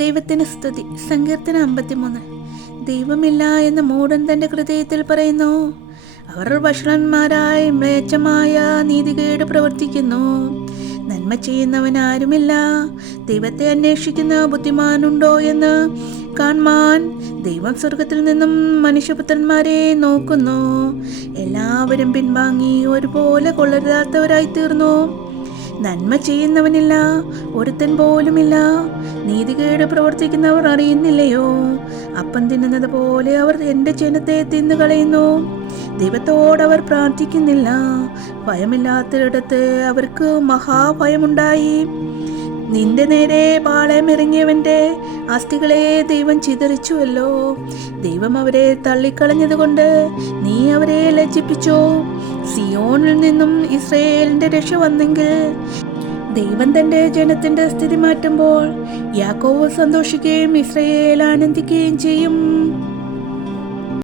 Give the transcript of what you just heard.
ദൈവത്തിന് സ്തുതി. സങ്കീർത്തനം 53. ദൈവമില്ല എന്ന് മൂഢൻ തൻ്റെ ഹൃദയത്തിൽ പറയുന്നു. അവർ വഷളന്മാരായി മ്ലേച്ഛമായ നീതികേട് പ്രവർത്തിക്കുന്നു. നന്മ ചെയ്യുന്നവൻ ആരുമില്ല. ദൈവത്തെ അന്വേഷിക്കുന്ന ബുദ്ധിമാനുണ്ടോ എന്ന് കാണുവാൻ ദൈവം സ്വർഗത്തിൽ നിന്നും മനുഷ്യപുത്രന്മാരെ നോക്കുന്നു. എല്ലാവരും പിൻവാങ്ങി ഒരുപോലെ കൊള്ളരുതാത്തവരായി തീർന്നു. നന്മ ചെയ്യുന്നവനില്ല, ഒരുത്തൻ പോലുമില്ല. നീതികേട് പ്രവർത്തിക്കുന്നവർ അറിയുന്നില്ലയോ? അപ്പം തിന്നുന്നത് പോലെ അവർ എൻ്റെ ജനത്തെ തിന്നുകളയുന്നു. ദൈവത്തോടവർ പ്രാർത്ഥിക്കുന്നില്ല. ഭയമില്ലാത്തയിടത്ത് അവർക്ക് മഹാഭയമുണ്ടായി. നിന്റെ നേരെ പാളയമിറങ്ങിയവൻ്റെ അസ്ഥികളെ ദൈവം ചിതറിച്ചുവല്ലോ. ദൈവം അവരെ തള്ളിക്കളഞ്ഞതുകൊണ്ട് നീ അവരെ ലജ്ജിപ്പിച്ചു. സിയോണിൽ നിന്നും ഇസ്രായേലിന്റെ രക്ഷ വന്നെങ്കിൽ, ദൈവം തന്റെ ജനത്തിന്റെ സ്ഥിതി മാറ്റുമ്പോൾ യാക്കോബ് സന്തോഷിക്കുകയും ഇസ്രായേൽ ആനന്ദിക്കുകയും ചെയ്യും.